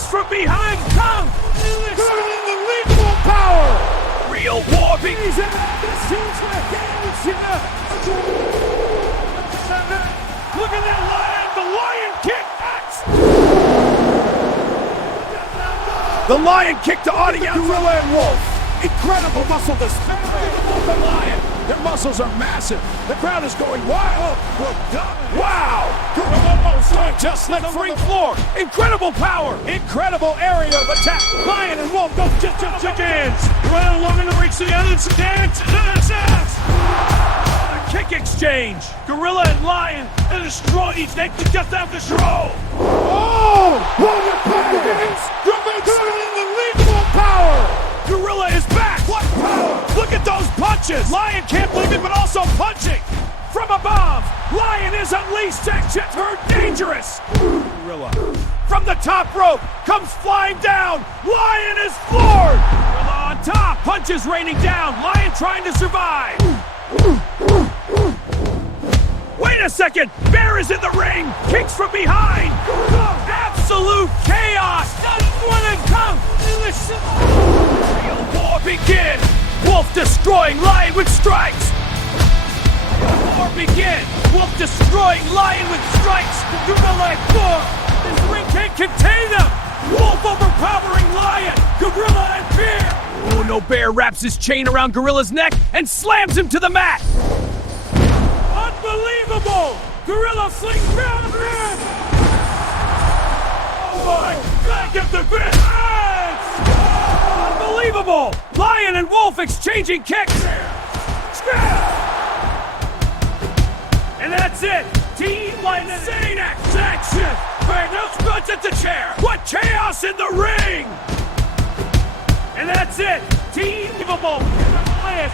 kicks from behind come. Unbelievable power. Real war begins. Look at that lion. The lion kick. The lion kick to audience. Gorilla and Wolf. Incredible muscle display. The lion. Their muscles are massive. The crowd is going wild. We're done. Wow. Just let free floor. Incredible power. Incredible area of attack. Lion and Wolf go chickens. Well, long in the reach to the other dance. Kick exchange. Gorilla and Lion and destroy each. They just have to show. Oh! What a package! Unbelievable power! Gorilla is back! What power! Look at those punches! Lion can't believe it, but also punching! From above, Lion is unleashed. Sections are dangerous! Gorilla. From the top rope, comes flying down! Lion is floored! Gorilla on top, punches raining down! Lion trying to survive! Wait a second! Bear is in the ring! Kicks from behind! Absolute chaos! Real war begin! Wolf destroying Lion with strikes! Real war begin! Wolf destroying Lion with strikes! Gorilla and Wolf! This ring can't contain them! Wolf overpowering Lion! Gorilla and Bear! Oh no, Bear wraps his chain around Gorilla's neck and slams him to the mat! Unbelievable! Gorilla slings down the man! Oh my! Back at the bit! Unbelievable! Lion and Wolf exchanging kicks! And that's it! Team like insane action! Barnos runs at the chair! What chaos in the ring! And that's it! Team Lion!